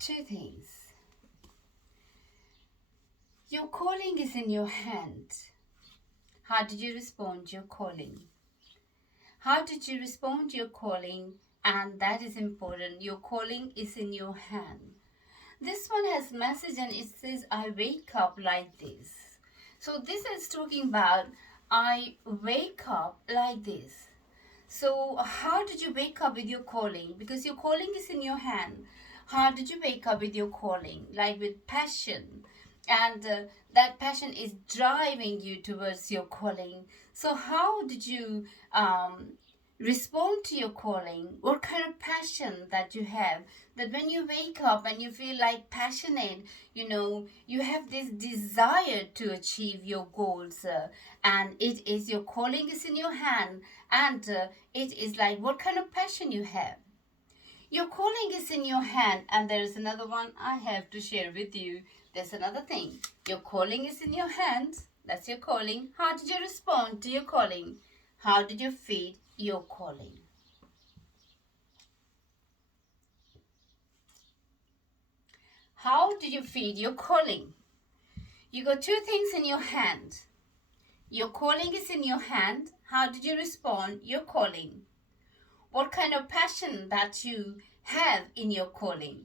Two things. Your calling is in your hand. How did you respond to your calling? How did you respond to your calling? And that is important. Your calling is in your hand. This one has message and it says, I wake up like this. So this is talking about I wake up like this. So how did you wake up with your calling? Because your calling is in your hand. How did you wake up with your calling? Like with passion. And that passion is driving you towards your calling. So how did you respond to your calling? What kind of passion that you have, that when you wake up and you feel like passionate, you have this desire to achieve your goals, and it is your calling is in your hand, and it is like what kind of passion you have. Your calling is in your hand, and there is another one I have to share with you. There's another thing. Your calling is in your hand. That's your calling. How did you respond to your calling? How did you feed your calling? How did you feed your calling? You got two things in your hand. Your calling is in your hand. How did you respond your calling? What kind of passion that you have in your calling?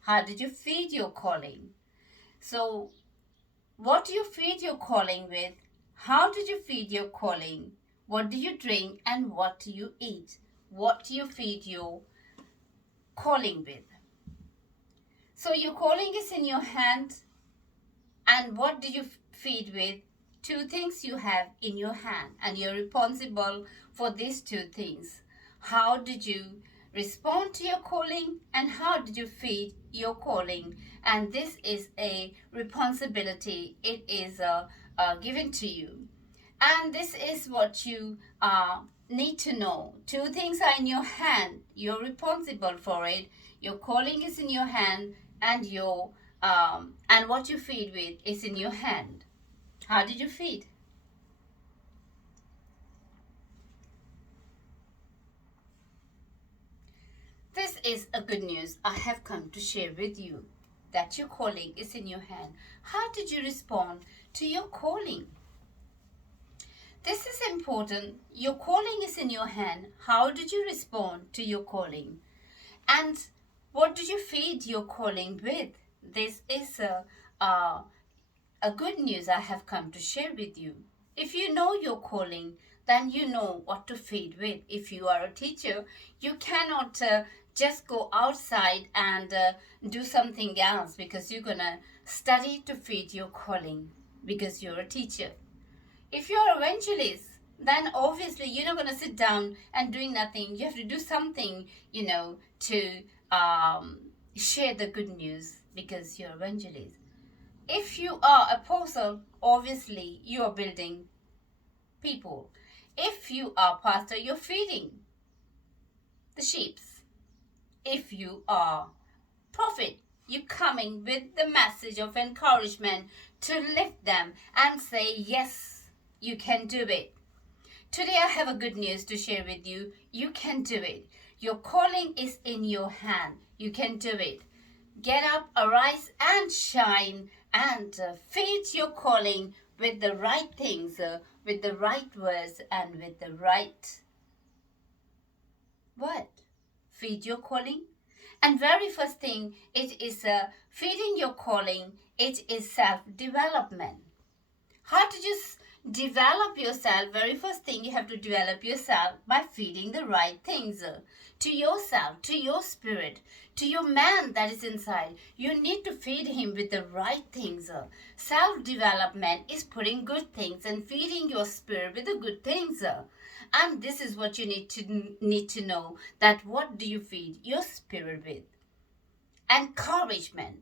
How did you feed your calling? So, what do you feed your calling with? How did you feed your calling? What do you drink and what do you eat? What do you feed your calling with? So your calling is in your hand, and what do you feed with? Two things you have in your hand, and you're responsible for these two things. How did you respond to your calling, and how did you feed your calling? And this is a responsibility. It is given to you. And this is what you need to know. Two things are in your hand. You're responsible for it. Your calling is in your hand, and and what you feed with is in your hand. How did you feed? This is a good news I have come to share with you, that your calling is in your hand. How did you respond to your calling? This is important. Your calling is in your hand. How did you respond to your calling? And what did you feed your calling with? This is a good news I have come to share with you. If you know your calling, then you know what to feed with. If you are a teacher, you cannot just go outside and do something else, because you're going to study to feed your calling, because you're a teacher. If you're an evangelist, then obviously you're not going to sit down and doing nothing. You have to do something, to share the good news, because you're evangelist. If you are apostle, obviously you are building people. If you are pastor, you're feeding the sheep. If you are prophet, you're coming with the message of encouragement to lift them and say, yes, you can do it. Today I have a good news to share with you. You can do it. Your calling is in your hand. You can do it. Get up, arise and shine, and feed your calling with the right things, with the right words, and with the right word. Feed your calling. And very first thing, it is feeding your calling. It is self-development. How did you develop yourself? Very first thing, you have to develop yourself by feeding the right things to yourself, to your spirit, to your man that is inside. You need to feed him with the right things. Self-development is putting good things and feeding your spirit with the good things. And this is what you need to know, that what do you feed your spirit with? Encouragement.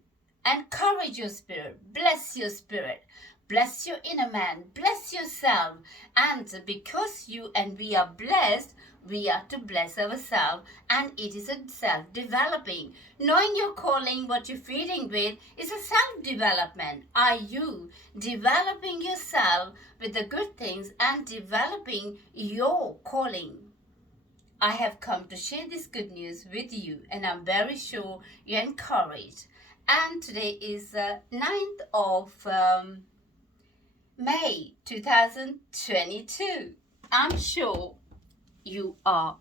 Encourage your spirit. Bless your spirit. Bless your inner man. Bless yourself. And because you and we are blessed, we are to bless ourselves. And it is a self-developing. Knowing your calling, what you're feeding with, is a self-development. Are you developing yourself with the good things and developing your calling? I have come to share this good news with you, and I'm very sure you're encouraged. And today is 9th of May 2022. I'm sure you are